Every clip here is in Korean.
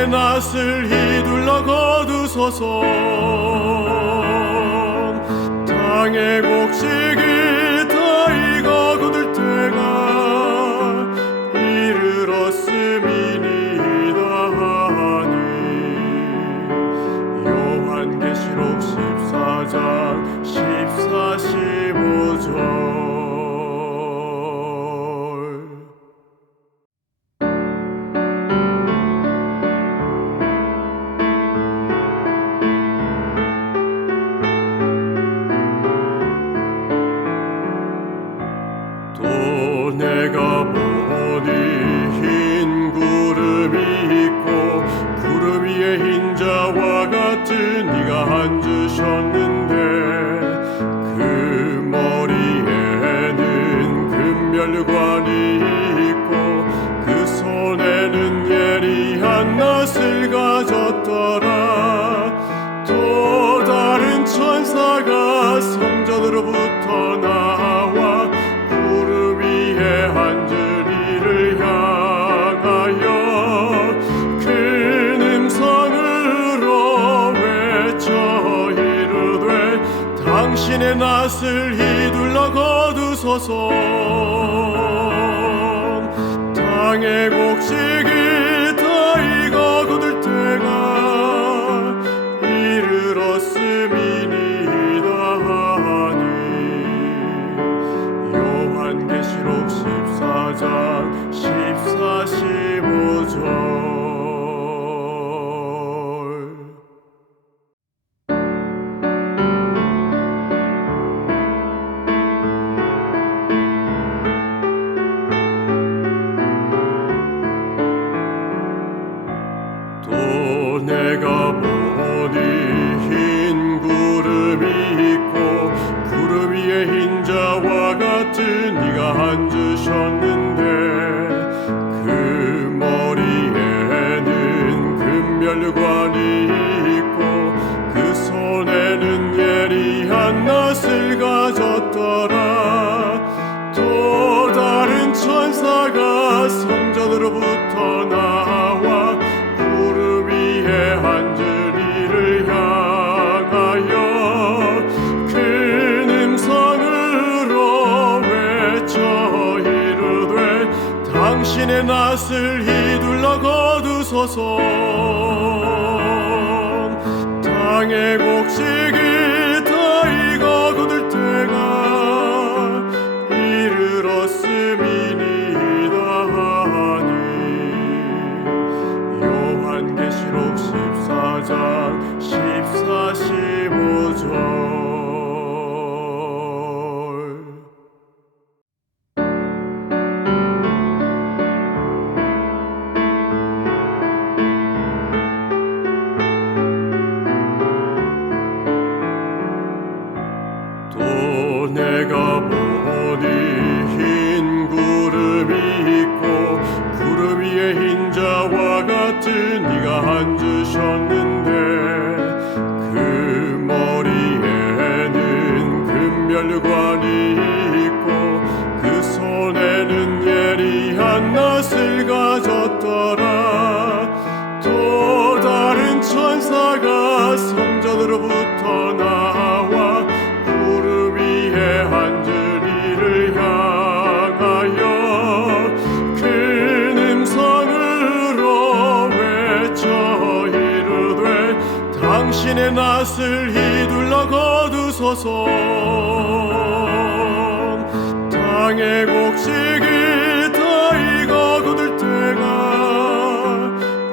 당신의 낯을 휘둘러 거두소서. 땅의 곡식이 다 익어 굳을 때가 이르렀음이니이다 하니 요한계시록 14장 14, 15절. 또 내가 보니 흰 구름이 있고 구름 위에 흰 자와 같은 이가 앉으셨는데 그 머리에는 금멸관이 있고 그 손에는 예리한 낫을 가졌더라. 또 다른 천사가 성전으로부터 나와 앉은 이를 향하여 큰 음성으로 외쳐 이르되 당신의 낫을 휘둘러 거두소서. 땅의 곡식이 다 익어 굳을 때가 이르렀음이니이다 하니 요한계시록 14장 14, 15절. 또 내가 보니 흰 구름이 있고 구름 위에 흰 자와 같은 이가 앉으셨는데 그 머리에는 금멸관이 있고 그 손에는 예리한 낫을 가졌더라. 또 다른 천사가 성전으로부터 나와 구름 위에 앉은 이를 향하여 큰 음성으로 외쳐 이르되 당신의 낫을 휘둘러 거두소서. 땅의 곡식이 다 익어 굳을 때가 이르렀음이니이다 하니 요한계시록 14장 14, 15절. 또 내가 보니 흰 구름이 있고 구름 위에 흰 자와 같은 이가 앉으셨는데 그 머리에는 금멸관이 있고 그 손에는 예리한 낫을 가졌더라. 또 다른 천사가 성전으로부터 나와 구름 위에 앉은 이를 향하여 큰 음성으로 외쳐 이르되 당신의 낫을 휘둘러 거두소서. 땅의 곡식이 다 익어 굳을 때가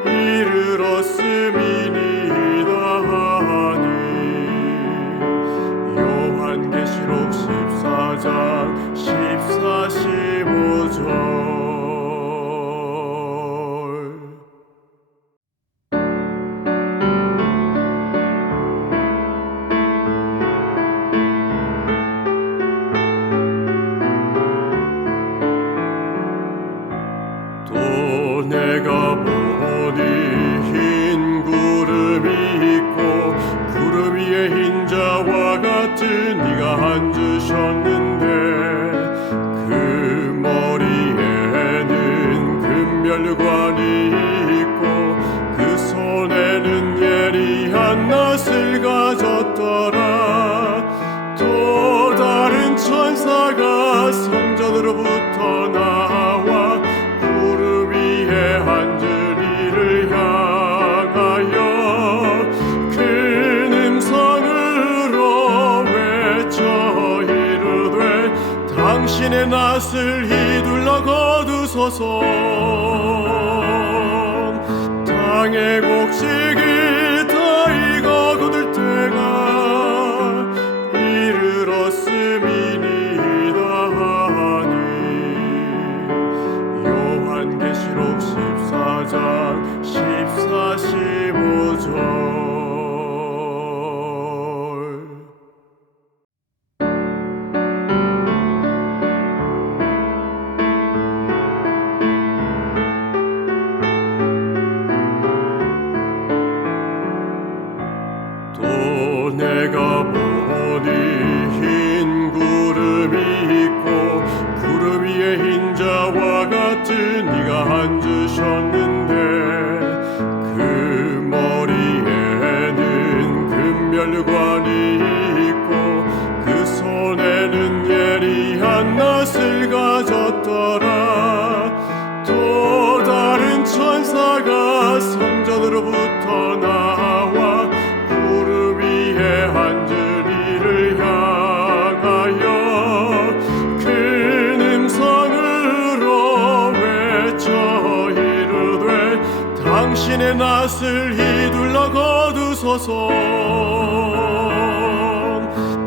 이르렀음이니이다 하니 요한계시록 14장 14, 15절. 또 내가 보니 흰 구름이 있고 구름 위에 흰 자와 같은 이가 앉으셨는데 그 머리에는 금멸관이 있고 그 성전으로부터 나와 구름 위에 앉은 이를 향하여 큰 음성으로 외쳐 이르되 당신의 낫을 휘둘러 거두소서. 땅의 곡식이 다 익어 거둘 때가 이르렀음이니이다 하니 요한계시록 14장 14, 15절. 또 내가 보니 흰 구름이 있고 구름 위에 흰자와 같은 이가 앉으셨는데 그 머리에는 금멸관이 있고 그 손에는 예리한 낫을 가졌더라. 또 다른 천사가 성전으로부터 나와 구름 위에 앉은 이를 향하여 큰 음성으로 외쳐 이르되 당신의 낫을 휘둘러 거두소서.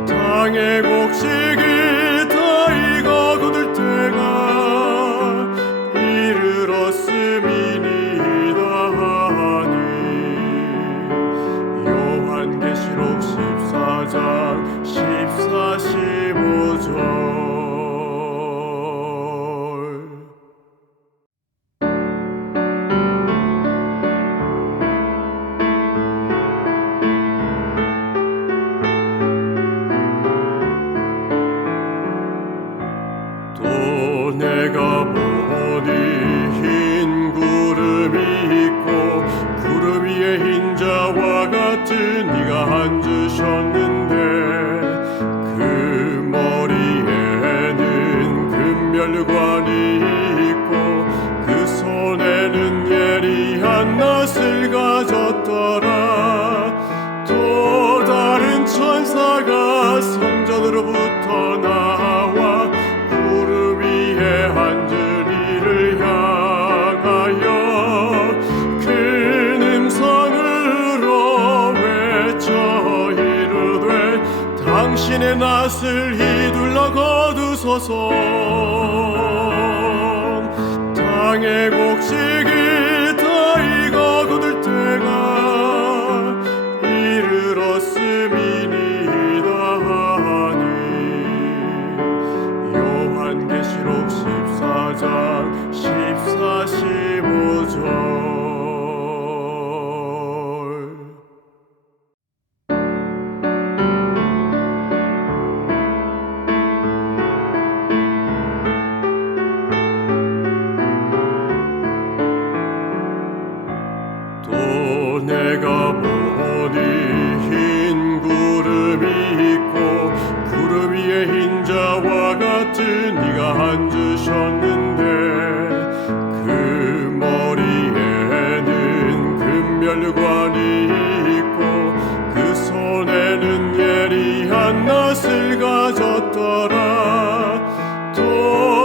땅의 곡식이 다 익어 거둘 때가 이르렀음이니이다 하니 요한계시록 14장 14, 15절. 또 내가 보니 흰 구름이 있고 구름 위에 흰자와 같은 이가 앉으셨는데 그 머리에는 금멸관이 있고 그 손에는 예리한 낫을 가졌더라. 또 다른 천사가 성전으로부터 나와 구름 위에 앉은 이를 향하여 큰 음성으로 외쳐 이르되 당신의 낫을 휘둘러 거두소서. 땅의 곡식이 다 익어 거둘 때가 이르렀음이니이다 하니 요한계시록 14장 14, 15절. 또 내가 보니 흰 구름이 있고 구름 위에 흰자와 같은 이가 앉으셨는데 그 머리에는 금멸관이 있고 그 손에는 예리한 낫을 가졌더라. 또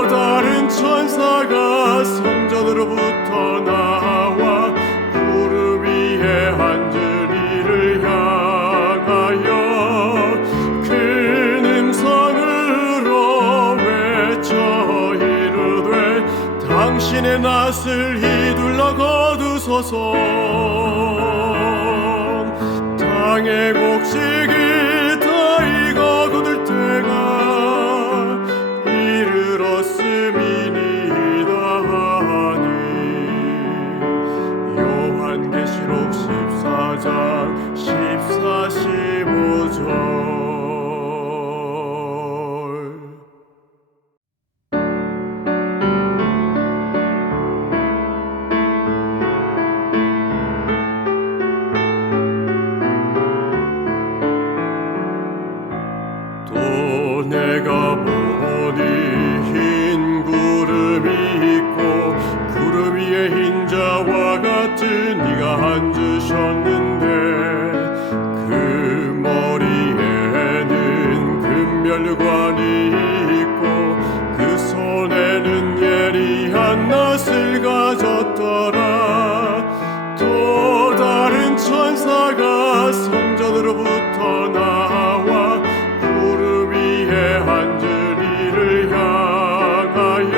다른 천사가 성전으로부터 나와 구름 위에 앉은 이를 향하여 큰 음성으로 외쳐 이르되 당신의 낫을 휘둘러 거두소서. 땅의 곡식이 다 익어 거둘 때가 이르렀음이니이다 하니 요한계시록 14장 14, 15절. 또 내가 보니 금멸관이 있고 그 손에는 예리한 낫을 가졌더라. 또 다른 천사가 성전으로부터 나와 구름 위에 앉은 이를 향하여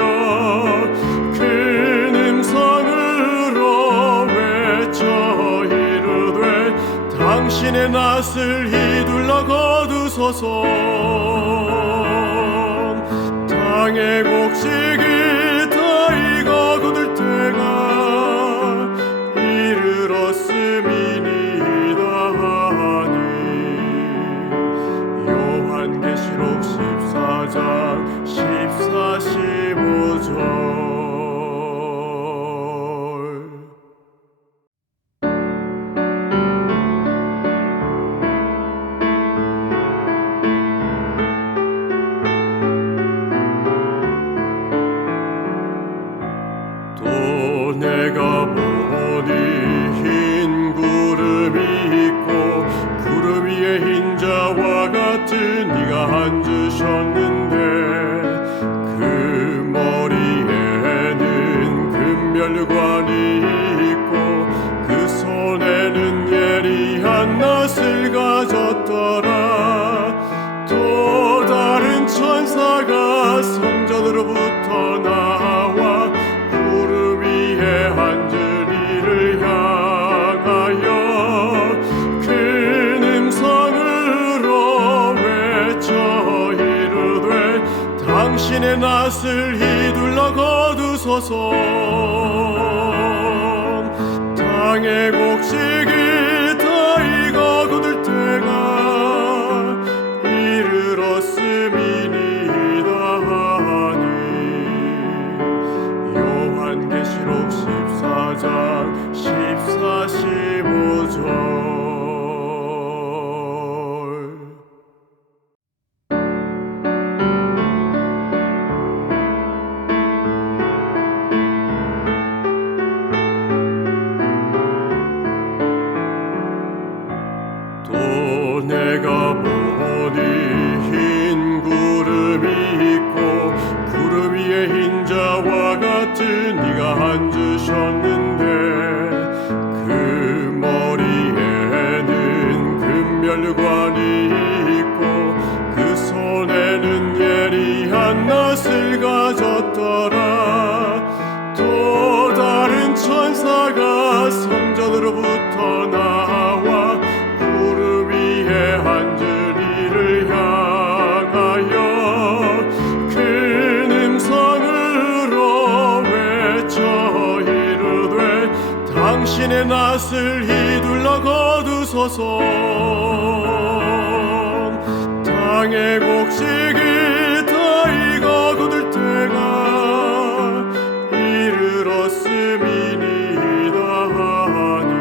큰 음성으로 외쳐 이르되 당신의 낫을 휘둘러 거두소서. 땅의 곡식이 다 익어 거둘 때가 이르렀음이니이다 하니. 요한계시록 14장 14, 15절. 또 내가 보니 흰 구름이 있고 구름 위에 흰자와 같은 이가 앉으셨는데 그 머리에는 금멸관이 있고 그 손에는 예리한 낫을 가졌더라. 또 다른 천사가 성전으로부터 나와 구름 위에 앉은 이를 향하여 큰 음성으로 외쳐 이르되 당신의 낫을 휘둘러 거두소서. 땅의 곡식이 다 익어 거둘 때가 이르렀음이니이다 하니. 요한계시록 14장 14, 15절. 또 내가 보니 흰 구름이 있고 구름 위에 흰자와 같은 이가 앉으셨는데 그 머리에는 금멸관이 있고 그 손에는 예리한 낫을 가졌더라. 또 다른 천사가 성전으로부터 나와 구름 위에 앉은 이를 향하여 큰 음성으로 외쳐 이르되 당신의 낫을 휘둘러 거두소서. 땅의 곡식이 다 익어 거둘 때가 이르렀음이니이다 하니.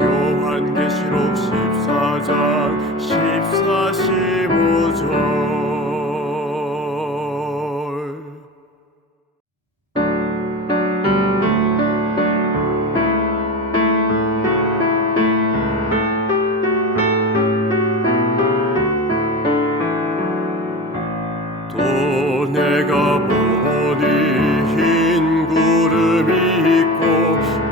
요한계시록 14장 14, 15절. 또 내가 보니 흰 구름이 있고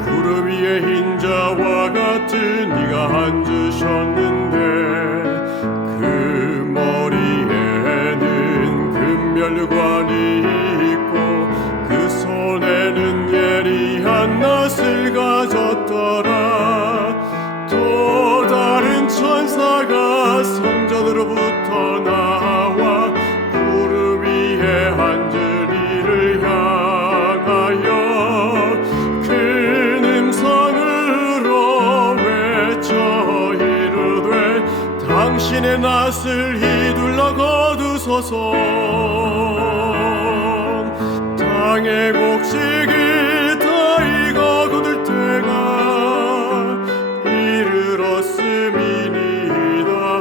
구름 위에 흰자와 같은 이가 앉으셨는데 그 머리에는 금멸관이 있고 그 손에는 예리한 낫을 가졌더라. 또 다른 천사가 성전으로부터 나와 구름 위에 앉은 이를 향하여 큰 음성으로 외쳐 이르되 당신의 낫을 휘둘러 거두소서. 땅의 곡식이 다 익어 거둘 때가 이르렀음이니이다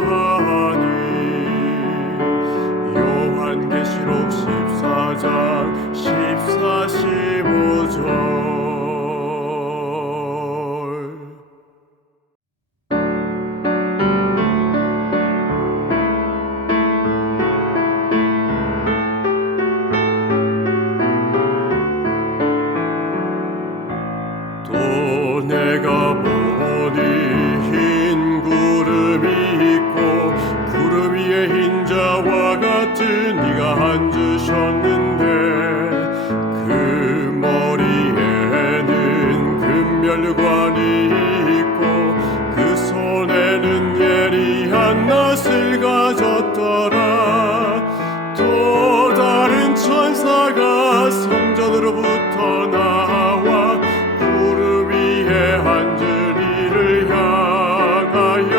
하니. 요한계시록 14장 14, 15절. 위에 흰 자와 같은 이가 앉으셨는데 그 머리에는 금멸관이 있고 그 손에는 예리한 낫을 가졌더라. 또 다른 천사가 성전으로부터 나와 구름 위에 앉은 이를 향하여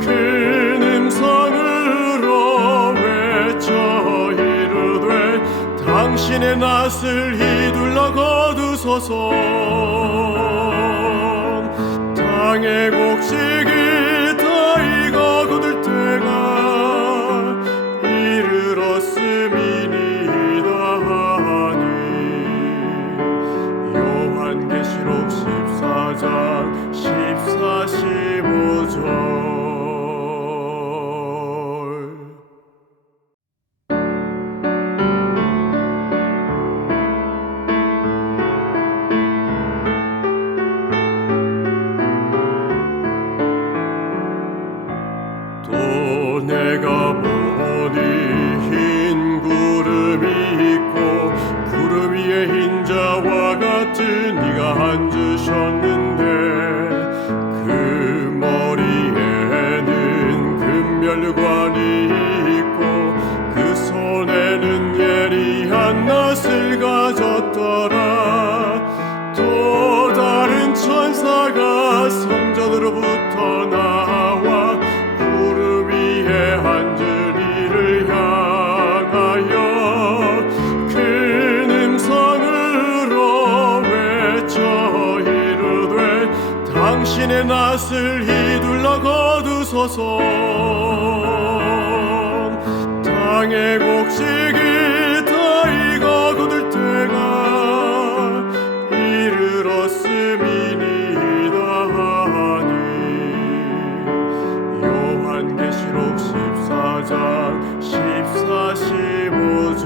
큰 음성으로 외쳐 이르되 당신의 낫을 휘둘러 거두소서. 땅의 곡식이 다 익어 거둘 때가 이르렀음이니이다 하니 요한계시록 14장 14, 15절. 또 내가 보니 흰 구름이 있고 구름 위에 흰 자와 같은 이가 앉으셨는데 그 머리에는 금멸관이 있고 그 손에는 예리한 낫을 가졌더라. 또 다른 천사가 성전으로부터 나와 구름 위에 앉은 이를 향하여 큰 음성으로 외쳐 이르되 당신의 낫을 휘둘러 거두소서. 땅의 곡식이 다 익어 거둘 때가 이르렀음이니이다 하니 요한계시록 14장 14, 15절.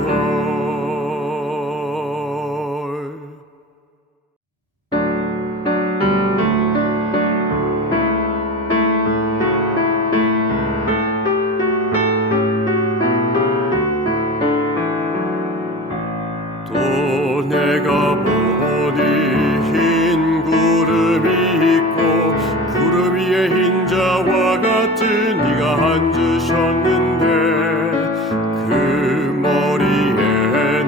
또 내가 보니 흰 구름이 있고 구름 위에 흰 자와 같은 이가 앉으셨는데 그 머리에는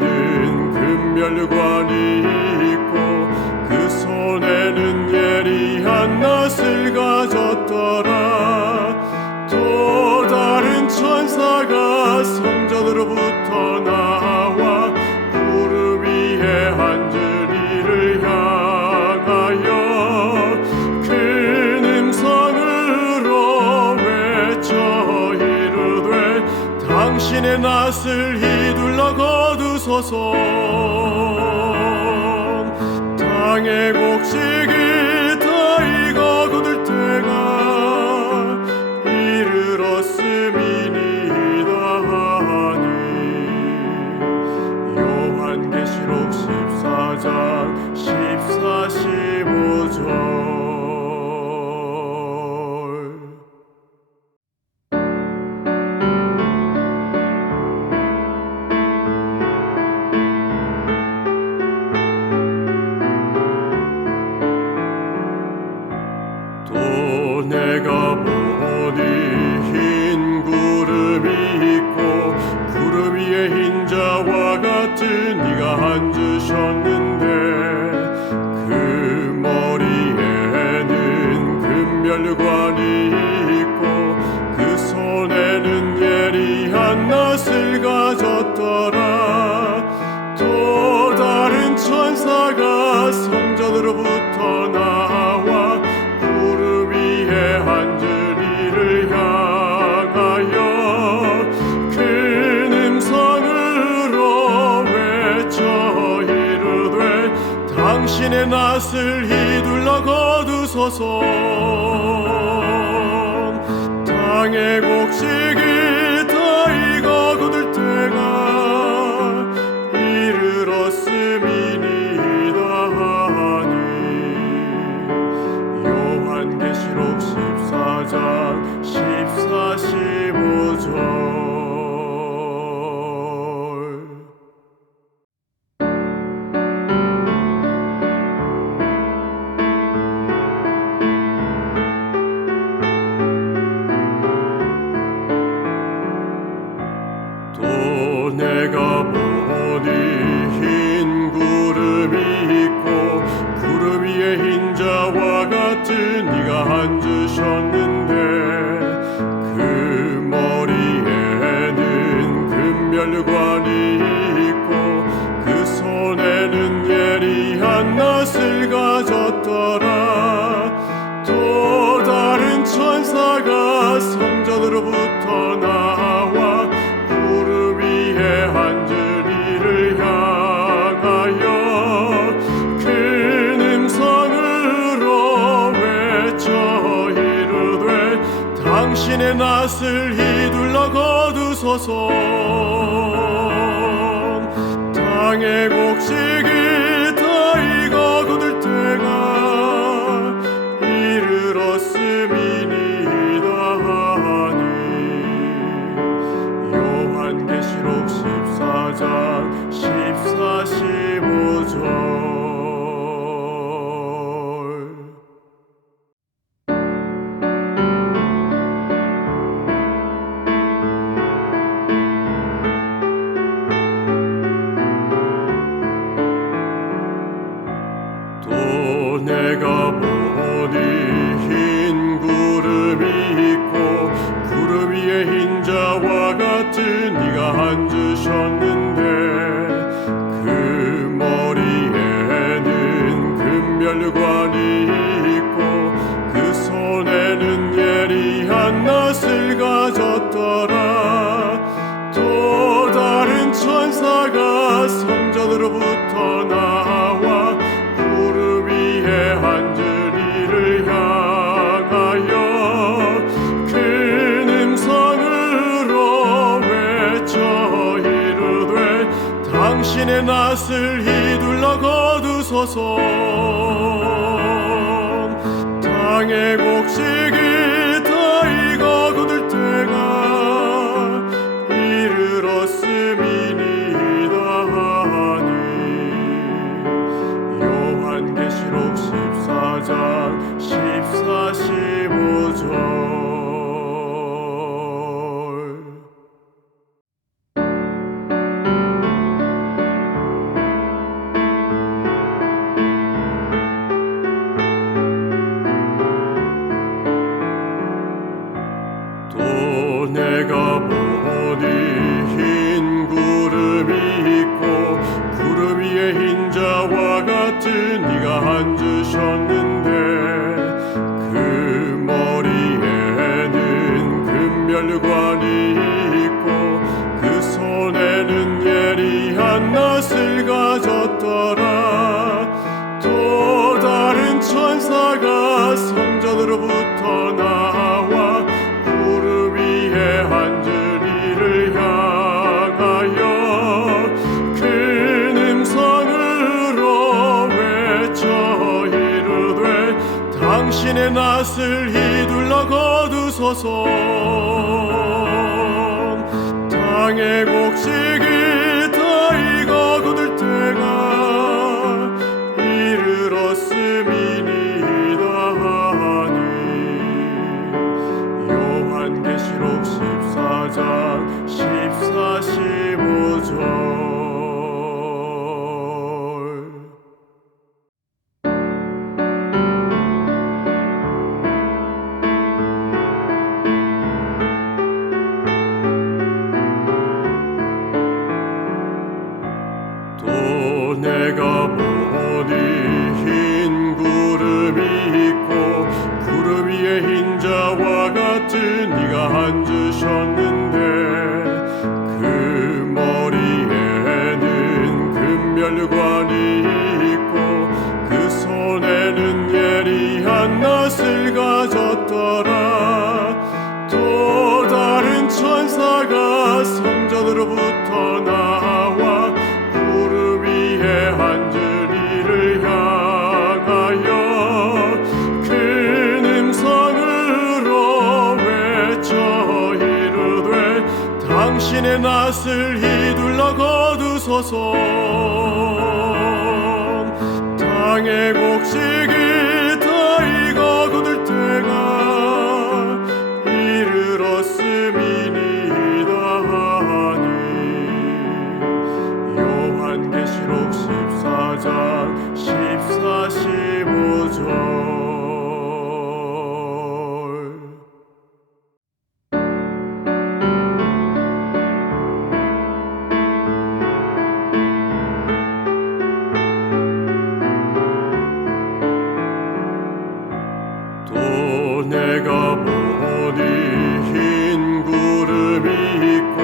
금멸관이 있고 그 손에는 예리한 낫을 가졌더라. 또 다른 천사가 성전으로부터 나와 구름 위에 앉은 이를 향하여 큰 음성으로 외쳐 이르되 당신의 낫을 휘둘러 거두소서. 땅의 곡식이 다 익어 거둘 때가 이르렀음이니이다 하니 요한계시록 14장 14, 15절. 또 내가 보니 흰 구름이 있고 구름 위에 흰 자와 같은 이가 앉으셨는데 그 머리에는 금멸관이 있고 그 손에는 예리한 낫을 가졌더라. 또 다른 천사가 성전으로부터 나와 구름 위에 앉은 이를 향하여 큰 음성으로 외쳐 이르되 당신의 낫을 휘둘러 거두소서. 땅의 곡식이 다 익어 거둘 때가 이르렀음이니이다 하니 요한계시록 14장 14, 15 내가 보니 흰 구름이 있고 구름 위에 흰자와 같은 이가 앉으셨는데 그 머리에는 금멸관이 있고 그 손에는 예리한 낫을 가졌더라. 또 다른 천사가 성전으로부터 나와 구름 위에 앉은 이를 향하여 큰 음성으로 외쳐 이르되 당신의 낫을 휘둘러 거두소서. 땅의 곡식이 다 익어 굳을 때가 이르렀음이니이다 하니 요한계시록 14장 14, 15절. 또 내가 보니 흰 구름이 있고 구름 위에 흰자와 같은 이가 앉으셨는데 그 머리에는 금멸관이 있고 그 손에는 예리한 낫을 가졌더라. 또 다른 천사가 성전으로부터 나와 구름 위에 앉은 이를 향하여 큰 음성으로 외쳐 이르되 당신의 낫을 휘둘러 거두소서. 땅의 곡식이 다 익어 굳을 때가 이르렀음이니이다 하니 요한계시록 14장 14, 15절. 또 내가 보니 흰 구름이 있고 구름 위에 흰자와 같은 이가 앉으셨는데 그 머리에는 금멸관이 있고 그 손에는 예리한 낫을 가졌더라. 또 다른 천사가 성전으로부터 나와 구름 위에 앉은 이를 향하여 큰 음성으로 외쳐 이르되 당신의 낫을 휘둘러 거두소서. 땅의 곡식이 다 익어 굳을 때가 이르렀음이니이다 하니 요한계시록 14장 14, 15절. 또 내가 보니 흰 구름이 있고 구름 위에 흰자와 같은 이가 앉으셨는데 그 머리에는 금멸관이 있고 그 손에는 예리한 낫을 가졌더라. 또 다른 천사가 성전으로부터 나와 구름 위에 앉은 이를 향하여 큰 음성으로 외쳐 이르되 당신의 낫을 휘둘러 거두소서. 땅의 곡식이 다 익어 굳을 때가 이르렀음이니이다 하니 구름이 있고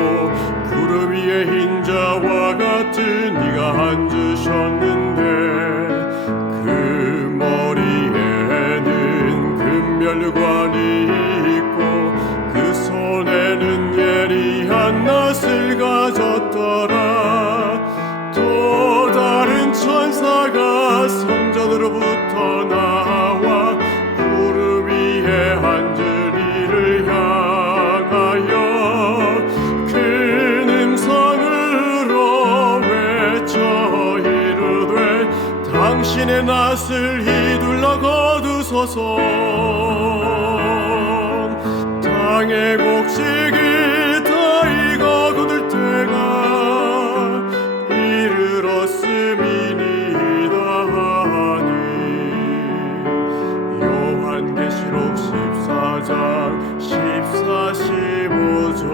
구름 위에 흰자와 같은 이가 앉으셨는데 그 머리에는 금멸관이 있고 그 손에는 예리한 낫을 가졌더라. 또 다른 천사가 성전으로부터 나와 구름 위에 앉은 이를 향하여 큰 음성으로 외쳐 이르되 당신의 낫을 휘둘러 거두소서. 땅의 곡식이 다 익어 거둘 때가 이르렀음이니이다 하니 요한계시록 14장 14, 15절.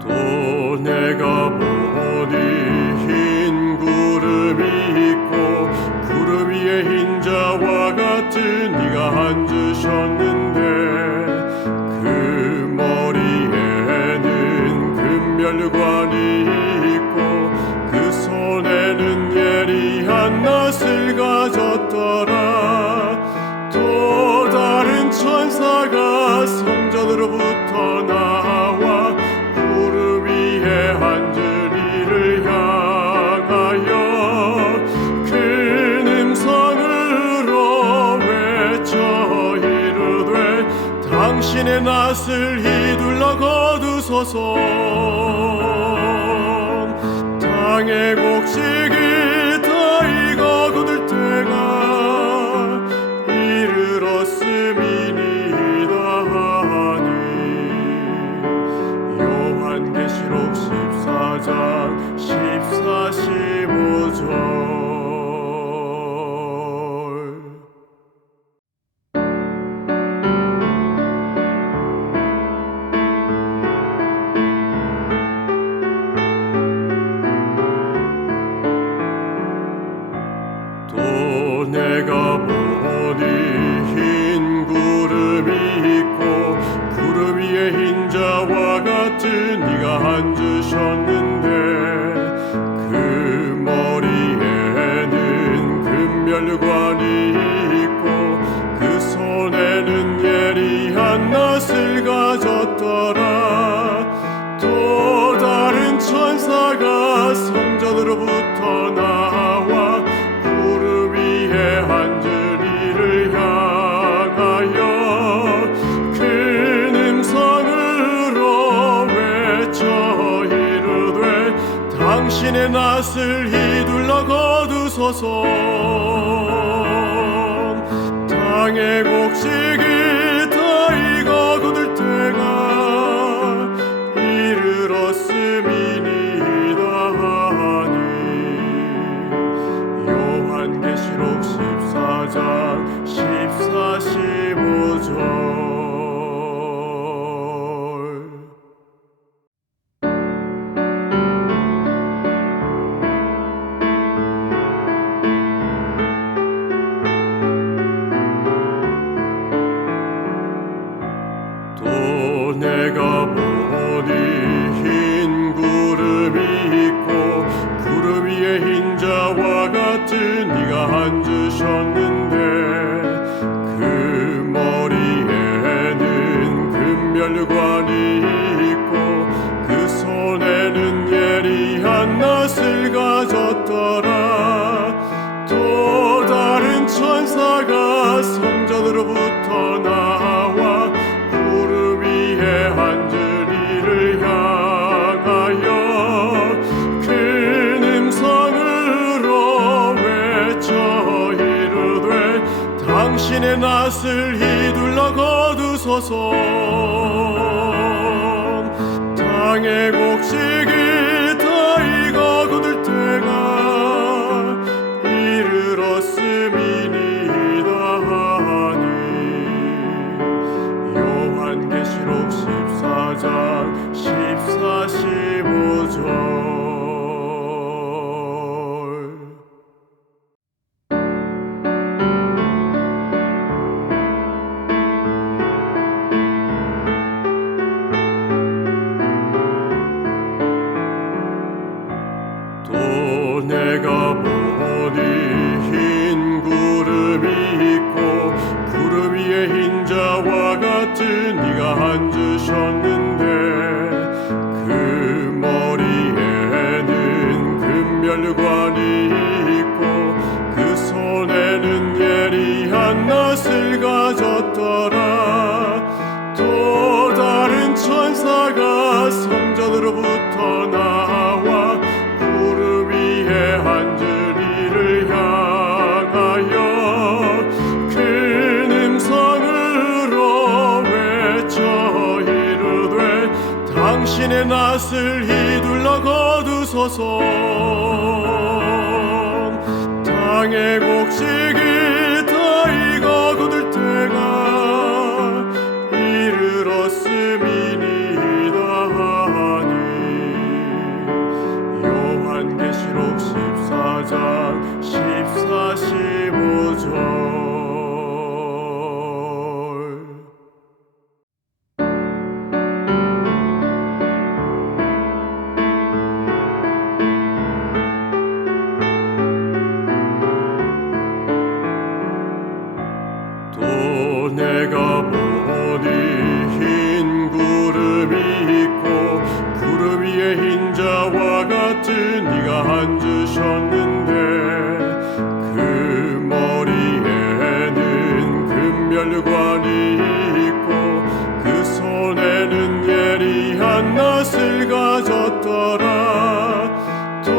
또 내가 보니 흰 구름이 있고 구름 위에 흰자와 같은 이가 앉으셨는데 그 머리에는 금멸관이 있고 그 손에는 예리한 낫을 가졌더라. 또 다른 천사가 성전으로부터 나와 구름 위에 앉은 이를 향하여 큰 음성으로 외쳐 이르되 당신의 낫을 휘둘러 거두소서. 땅의 곡식이 다 익어 거둘 때가 이르렀음이니이다 하니 요한계시록 14장 14, 15절. 또 내가 보니 흰 구름이 있고 구름 위에 흰자와 같은 이가 앉으셨는데 그 머리에는 금멸관이 있고 그 손에는 예리한 낫을 가졌더라. 또 다른 천사가 성전으로부터 나와 구름 위에 앉은 이를 향하여 큰 음성으로 외쳐 이르되 당신의 낫을 휘둘러 거두소서. 땅의 곡식이 다 익어 거둘 때가 이르렀음이니이다 하니 요한계시록 14장 14, 15절. 또 내가 보니 흰 구름이 있고 구름 위에 흰자와 같은 이가 앉으셨는데 그 머리에는 금멸관이 있고 그 손에는 예리한 낫을 가졌더라. 또 다른 천사가 성전으로부터 나와 구름 위에 앉은 이를 향하여 큰 음성으로 외쳐 이르되 당신의 낫을 휘둘러 거두소서. 땅의 곡식이 다 익어 거둘 때가 이르렀음이니이다 하니 요한계시록 14장 14, 15절. 또 내가 보니 흰 구름이 있고 구름 위에 흰자와 같은 이가 앉으셨는데 그 머리에는 금멸관이 있고 그 손에는 예리한 낫을 가졌더라. 또 다른 천사가 성전으로부터 나와 구름 위에 앉은 이를 향하여 큰 음성으로 외쳐 이르되 당신의 낫을 휘둘러 거두소서. 땅의 곡식이 다 익어 거둘 때가 이르렀음이니이다 하니 요한계시록 14장 14, 15절. 또 내가 보니 흰 구름이 있고 구름 위에 흰자와 같은 이가 앉으셨는데 그 머리에는 금멸관이 있고 그 손에는 예리한 낫을 가졌더라. 또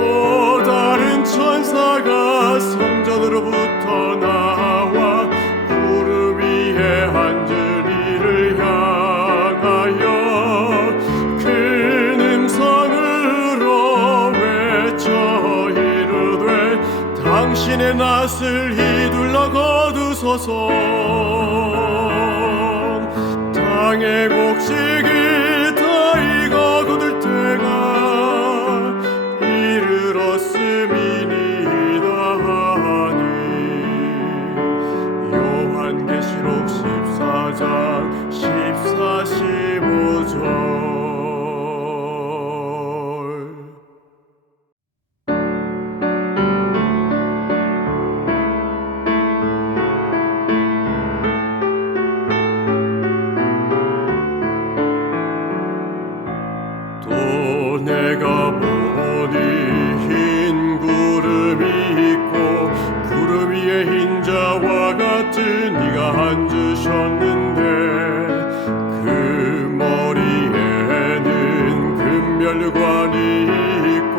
다른 천사가 성전으로부터 나와 구름 위에 앉은 이를 향하여 큰 음성으로 외쳐 이르되 당신의 낫을 휘둘러 거두소서. 땅의 곡식이 다 익어 거둘 때가 이르렀음이니이다 하니 요한계시록 14장 14, 15절. 또 내가 보니 흰 구름이 있고 구름 위에 흰자와 같은 이가 앉으셨는데 그 머리에는 금멸관이 있고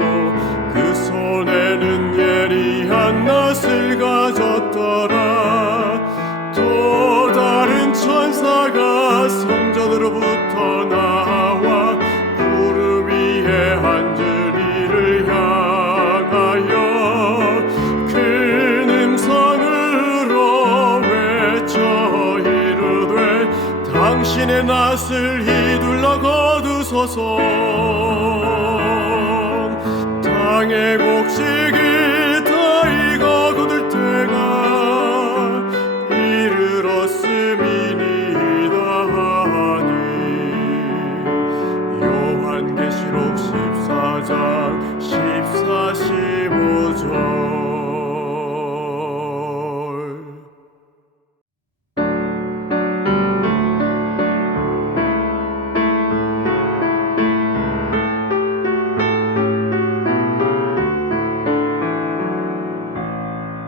그 손에는 예리한 낫을 가졌더라. 또 다른 천사가 성전으로부터 나와 구름 위에 앉은 이를 향하여 큰 음성으로 외쳐 이르되 당신의 낫을 휘둘러 거두소서. 땅의 곡식이 다 익어 거둘 때가 이르렀음이니이다 하니 요한계시록 14장 14, 15절.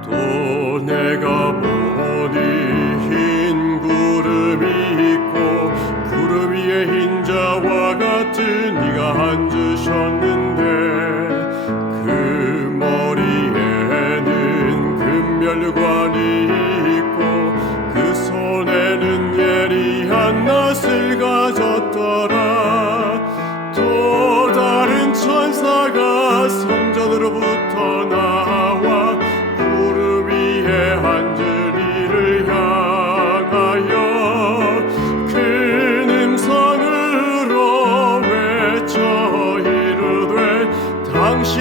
또 내가 보니 흰 구름이 있고 구름 위에 흰자와 같은 이가 앉으셨는데 그 머리에는 금멸관이 있고 그 손에는 예리한 낫을 가졌더라. 또 다른 천사가 성전으로부터 나와 구름 위에 앉은 이를 향하여 큰 음성으로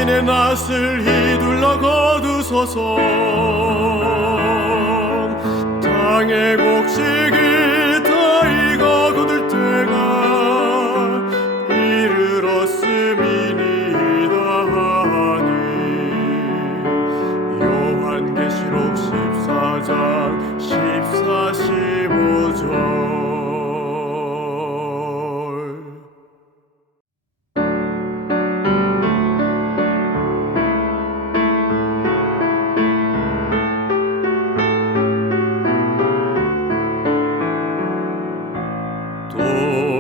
당신의 낯을 휘둘러 거두소서. 땅의 곡식이 다 익어 굳을 때가 이르렀음이니이다 하니 요한계시록 14장 14, 15절.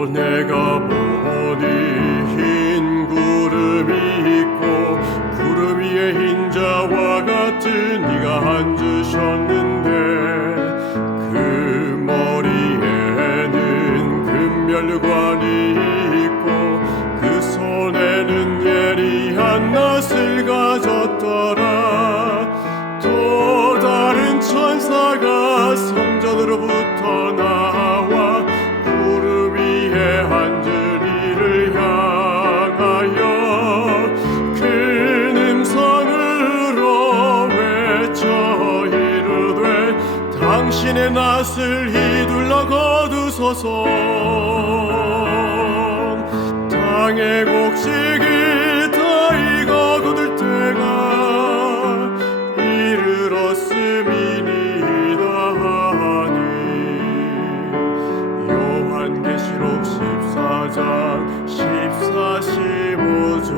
내가 보니 흰 구름이 있고 구름 위에 흰 자와 같은 이가 앉으셨는데 그 머리에는 금멸관이 있고 그 손에는 예리한 낫을 가졌더라. 또 다른 천사가 성전으로부터 나와 앉은 이를 향하여 큰 음성으로 외쳐 이르되 당신의 낫을 휘둘러 거두소서. 땅의 곡식이 다 익어 굳을 때가 이르렀음이니이다 하니 요한계시록 14장 14, 15절.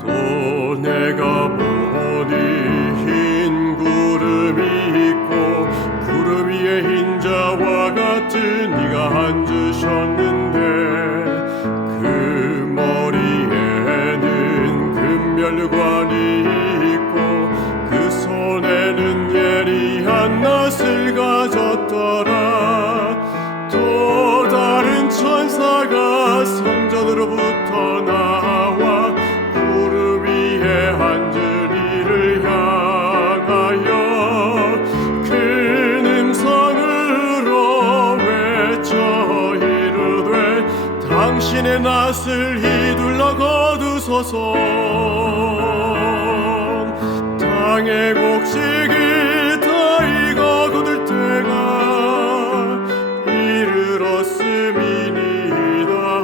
또 내가 보니 흰 구름이 있고 구름 위에 흰 자와 같은 이가 앉으셨는데 그 머리에는 금멸관이 있고 그 손에는 예리한 낫을 가졌더라. 또 다른 천사가 성전으로부터 나와 구름 위에 앉은 이를 향하여 큰 음성으로 외쳐 이르되 당신의 낫을 휘둘러 거두소서. 땅의 곡식이 다 익어 굳을 때가 이르렀음이니이다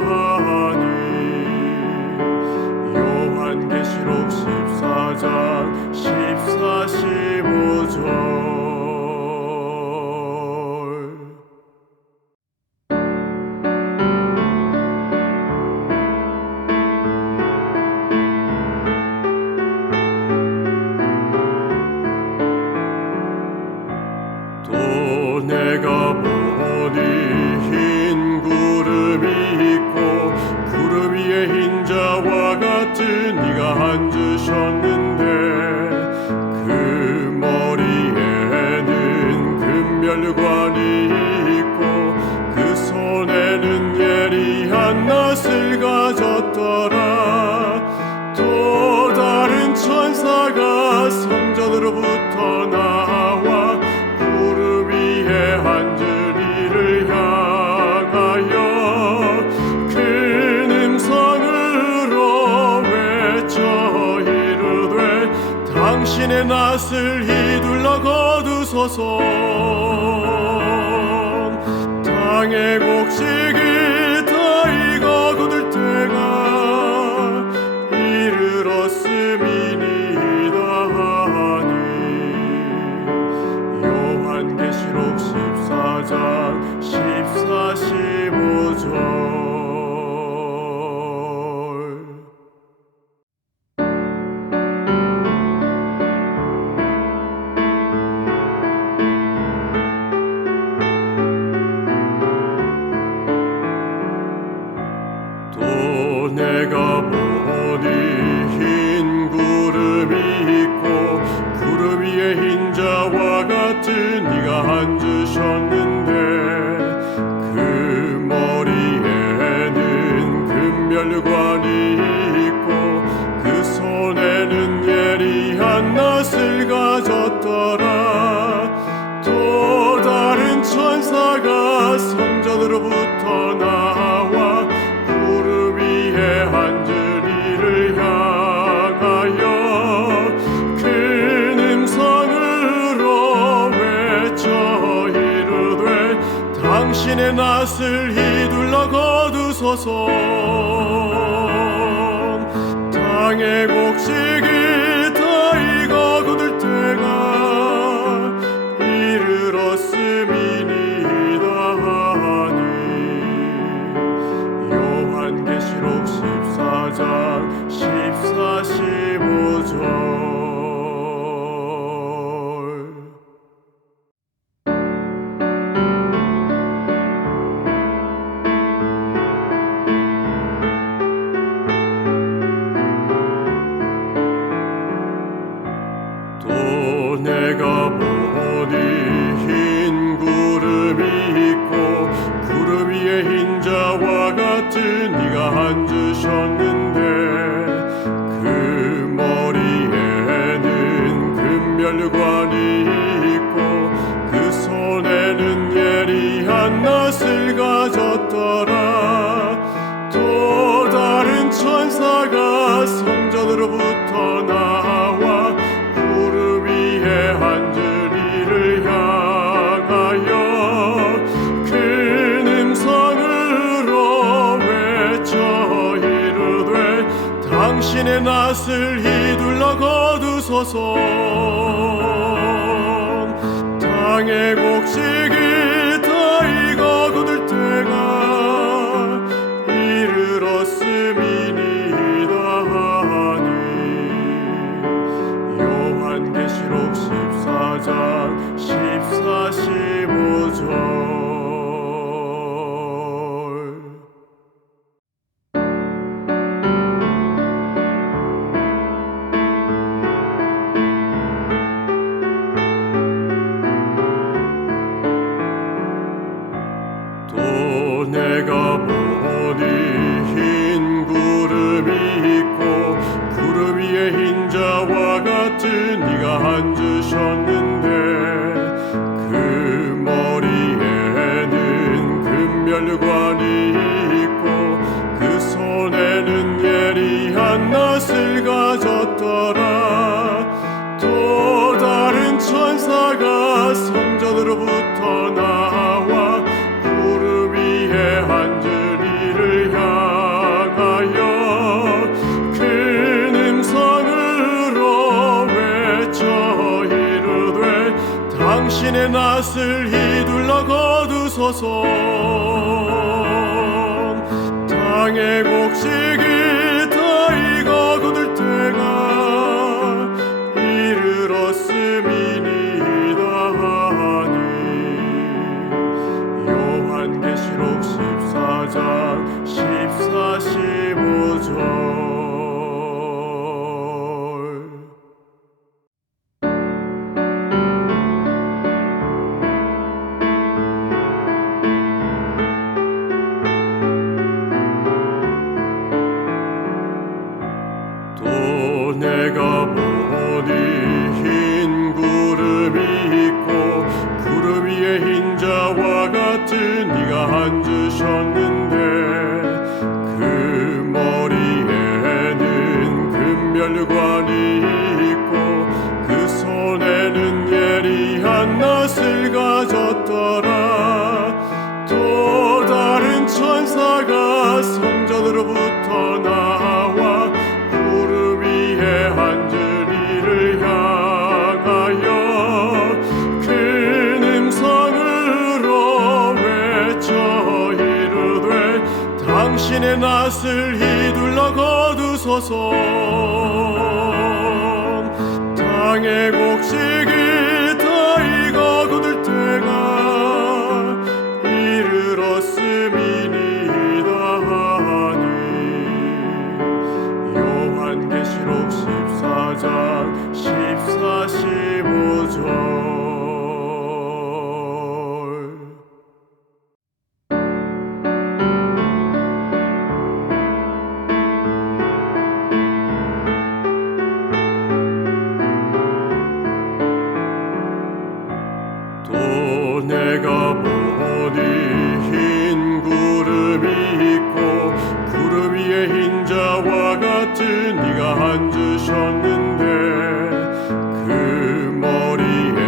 하니 요한계시록 14장 14, 15절. 또 내가 보니 흰 구름이 있고 구름 위에 흰 자와 같은 이가 앉으셨는데 그 머리에는 금멸관이 있고 그 손에는 예리한 낫을 가졌더라. 또 다른 천사가 성전으로부터 나와 구름 위에 앉은 이를 향하여 큰 음성으로 외쳐 이르되 당신의 낫을 휘둘러 거두소서. 땅의 곡식이 다 익어 굳을 때가 이르렀음이니이다 하니 요한계시록 14장 14, 15절. 또 내가 보니 흰 구름이 있고 구름 위에 흰 자와 같은 이가 앉으셨는데 그 머리에는 금멸관이 있고 그 낫을 휘둘러 거두소서. 땅의 곡식이 다 익어 굳을 때가 이르렀음이니이다 하니. 요한계시록 14장 14, 15절. 또 내가 보니 흰 구름이 있고 구름 위에 흰 자와 같은 이가 앉으셨는데 그 머리에는 금멸관이 있고 그 손에는 예리한 낫을 가졌더라. 또 다른 천사가 성전으로부터 나와 구름 위에 앉은 이를 향하여 큰 음성으로 외쳐 이르되 당신의 낫을 휘둘러 거두소서. 땅의 곡식이 다 익어 굳을 때가 이르렀음이니이다 하니. 요한계시록 14장 14, 15절. 또 내가 보니 흰 구름이 있고 구름 위에 흰 자와 같은 이가 앉으셨는데 그 머리에는 금멸관이 있고 그 손에는 예리한 낫을 가졌더라. 또 다른 천사가 성전으로부터 나와 구름 위에 앉은 이를 향하여 큰 음성으로 외쳐 이르되 당신의 낫을 휘둘러 거두소서. 땅의 곡식이 다 익어 굳을 때가 이르렀음이니이다 하니. 요한계시록 14장 14, 15절. 또 내가 보니 흰 구름이 있고 구름 위에 흰 자와 같은 이가 앉으셨는데 그 머리에는 금멸관이 있고 그 손에는 예리한 낫을 가졌더라. 또 다른 천사가 성전으로부터 나와 구름 위에 앉은 이를 향하여 큰 음성으로 외쳐 이르되 당신의 낫을 휘둘러 거두소서. 땅의 곡식이 다 익어 굳을 때가 이르렀음이니이다 하니. 요한계시록 14장 14, 15절. 또 내가 보니 흰 구름이 있고 구름 위에 흰 자와 같은 이가 앉으셨는데 그 머리에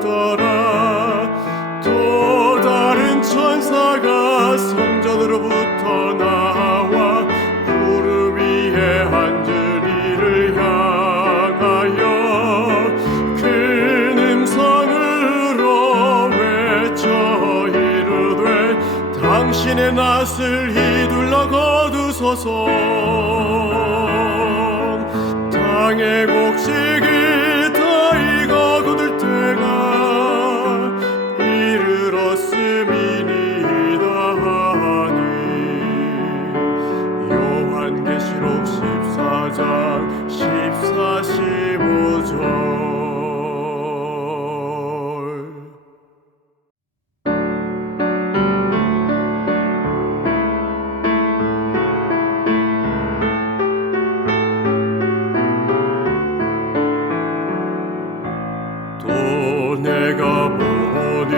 젖더라. 또 다른 천사가 성전으로부터 나와 구름 위에 앉은 이를 향하여 큰 음성으로 외쳐 이르되 당신의 낫을 휘둘러 거두소서. 땅의 곡식이 다 익어 거둘 때가 이르렀음이니이다 하니. 요한계시록 14장 14, 15절. 또 내가 보니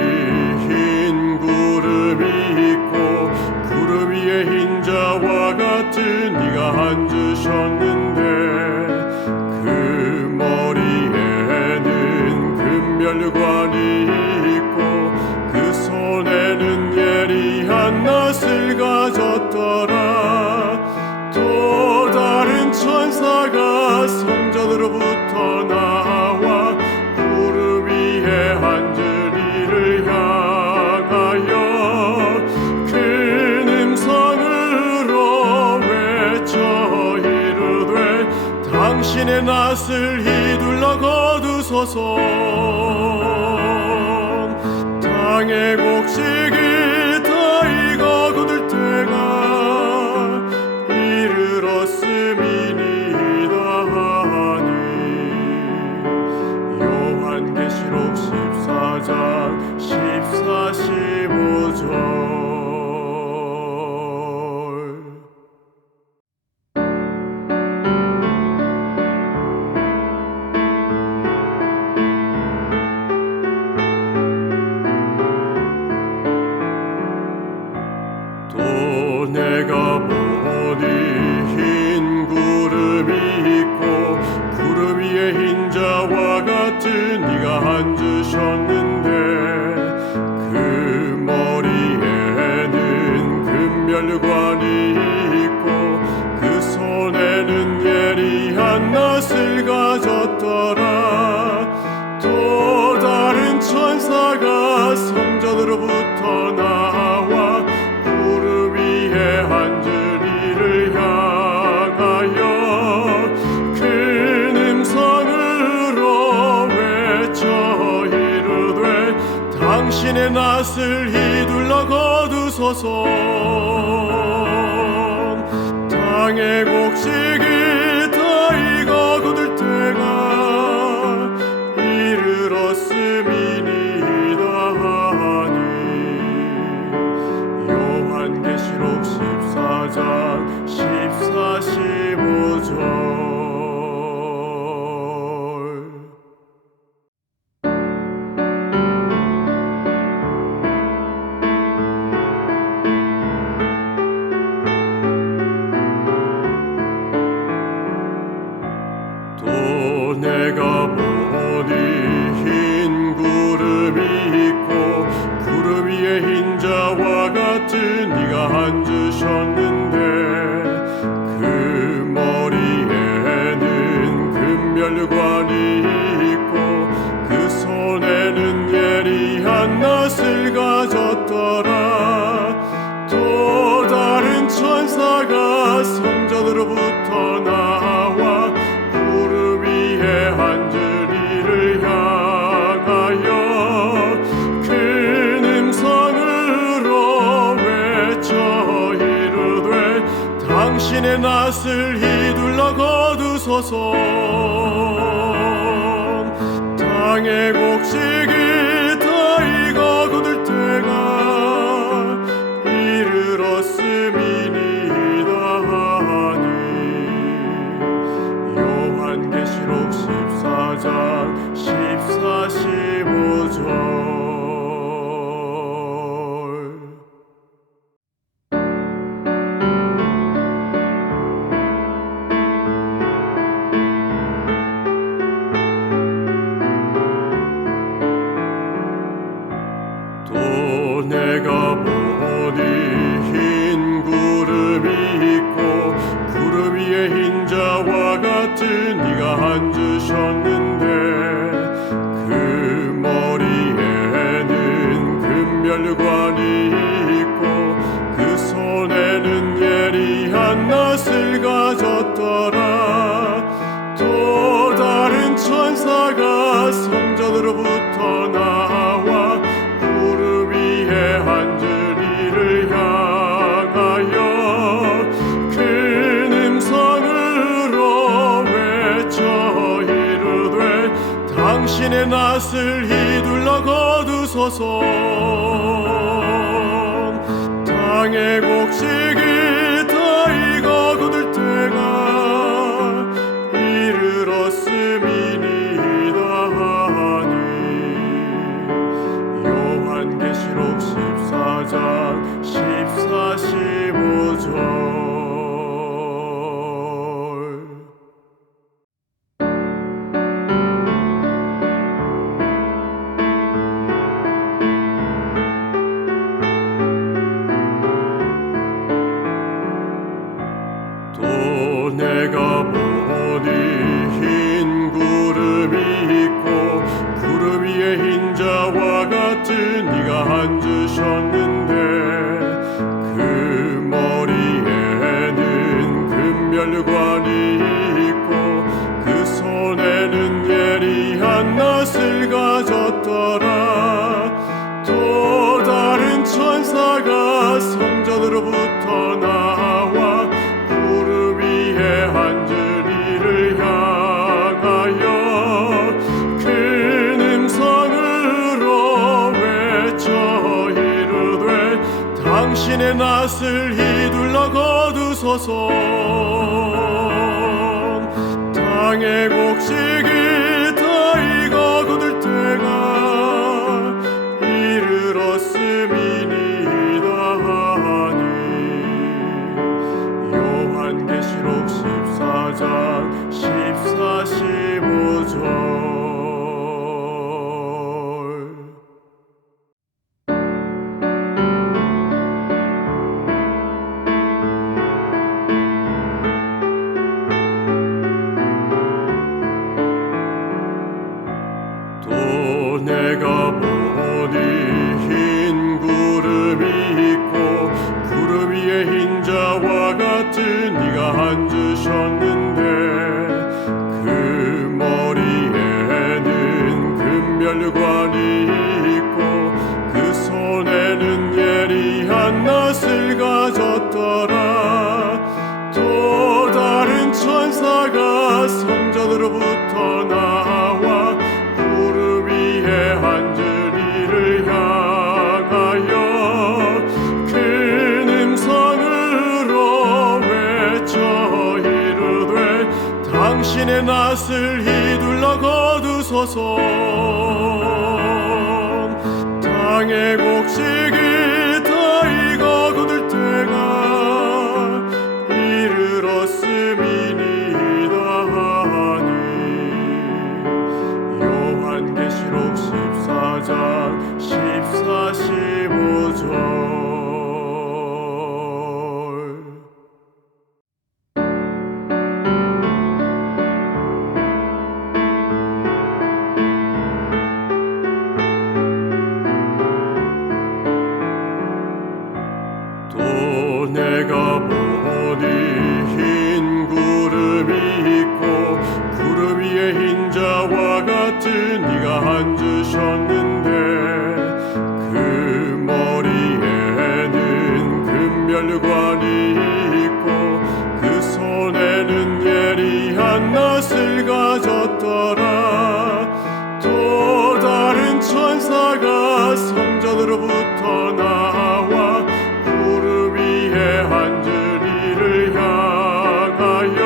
흰 구름이 있고 구름 위에 흰자와 같은 이가 앉으셨는데 그 머리에는 금멸관이 있고 그 손에는 예리한 낫을 가졌더라. 또 다른 천사가 성전으로부터 나와 구름 위에 앉은 이를 향하여 큰 음성으로 외쳐 이르되 당신의 낫을 휘둘러 거두소서. 땅의 곡식이 다 익어 거둘 때가 이르렀음이니이다 하니. 요한계시록 14장 14, 15절. 또 내가 보니 흰 구름이 있고 구름 위에 흰자와 같은 이가 앉으셨는데 그 머리에는 금멸관이 있고 그 손에는 예리한 낫을 가졌더라. 또 다른 천사가 성전으로부터 나와 구름 위에 앉은 이를 향하여 큰 음성으로 외쳐 이르되 당신의 낫을 휘둘러 거두소서. 땅의 곡식이 다 익어 거둘 때가 이르렀음이니이다 하니. 요한계시록 14장 14, 15절. 또 내가 보니 흰 구름이 있고 구름 위에 흰자와 같은 이가 앉으셨는데 그 머리에는 금멸관이 있고 그 손에는 예리한 낫을 가졌더라. 또 다른 천사가 성전으로부터 나와 구름 위에 앉은 이를 향하여 큰 음성으로 외쳐 이르되 당신의 낫을 휘둘러 거두소서. 땅의 곡식이 다 익어 거둘 때가 이르렀음이니이다 하니. 요한계시록 14장 14, 15절. 앉으셨는데 그 머리에는 금멸관이 있고 그 손에는 예리한 낫을 가졌더라. 또 다른 천사가 성전으로부터 나와 구름 위에 앉은 이를 향하여 큰 음성으로 외쳐 이르되 당신의 낫을 휘둘러 거두소서. 땅의 곡식이 다 익어 굳을 때가 이르렀음이니이다 하니. 요한계시록 14장 14, 15절. 또 내가 보니 흰 구름이 있고 구름 위에 흰자와 같은 이가 앉으셨는데 그 머리에는 금멸관이 있고 그 손에는 예리한 낫을 가졌더라. 또 다른 천사가 성전으로부터 나와 구름 위에 앉은 이를 향하여 큰 음성으로 외쳐 이르되 당신의 낫을 휘둘러 거두소서. 땅의 곡식이 다 익어 굳을 때가 이르렀음이니이다 하니. 요한계시록 14장 14, 15절. 또 내가 보니 흰 구름이 있고 구름 위에 흰자와 같은 이가 앉으셨는데 그 머리에는 금멸관이 있고 그 손에는 예리한 낫을 가졌더라. 또 다른 천사가 성전으로부터 나와 구름 위에 앉은 이를 향하여 큰 음성으로 외쳐 이르되 당신의 낫을 휘둘러 거두소서. 땅의 곡식이 다 익어 굳을 때가 이르렀음이니이다 하니. 요한계시록 14장 14, 15절. 또 내가 보니 흰 구름이 있고 구름 위에 흰자와 같은 이가 앉으셨는데 그 머리에는 금멸관이 있고 그 손에는 예리한 낫을 가졌더라. 또 다른 천사가 성전으로부터 나와 구름 위에 앉은 이를 향하여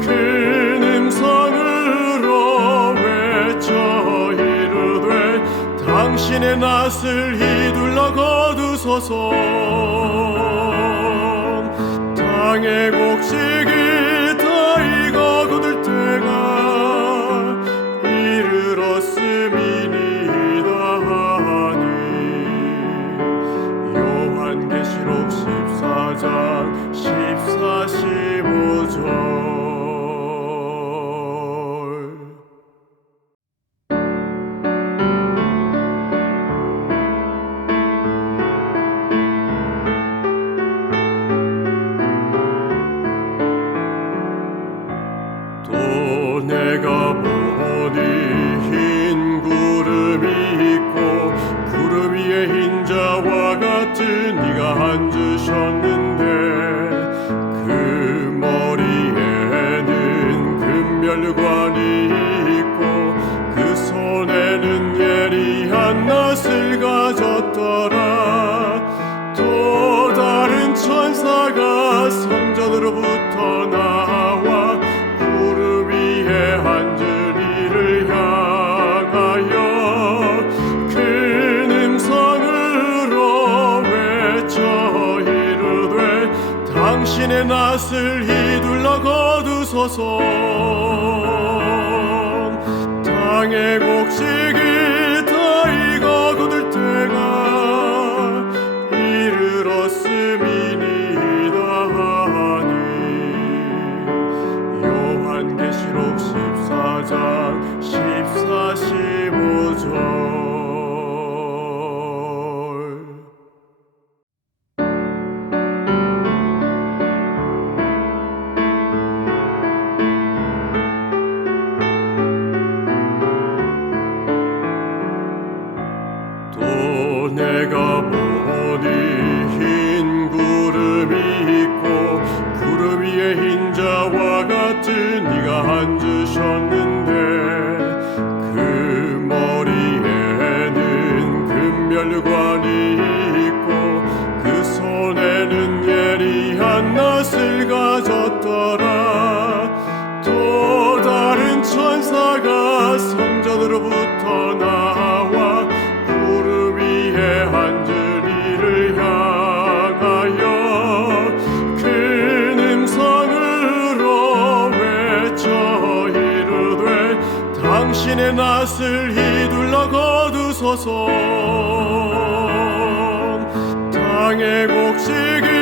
큰 음성으로 외쳐 이르되 당신의 낫을 휘둘러 거두소서. 땅의 곡식이 다 익어 굳을 때가 이르렀음이니이다 하니. 요한계시록 14장 14, 15절. 당신의 낯을 휘둘러 거두소서. 땅의 곡식이 다 익어 굳을 때가 이르렀음이니이다 하니 요한계시록 14장 14, 15절. 내가 보니 흰 구름이 있고 구름 위에 흰자와 같은 이가 앉으셨는데 그 머리에는 금면류관이 있고 그 손에는 예리한 낫을 가졌더라. 또 다른 천사가 성전으로부터 나와 앉은 이를 향하여 큰 음성으로 외쳐 이르되 당신의 낫을 휘둘러 거두소서. 땅의 곡식이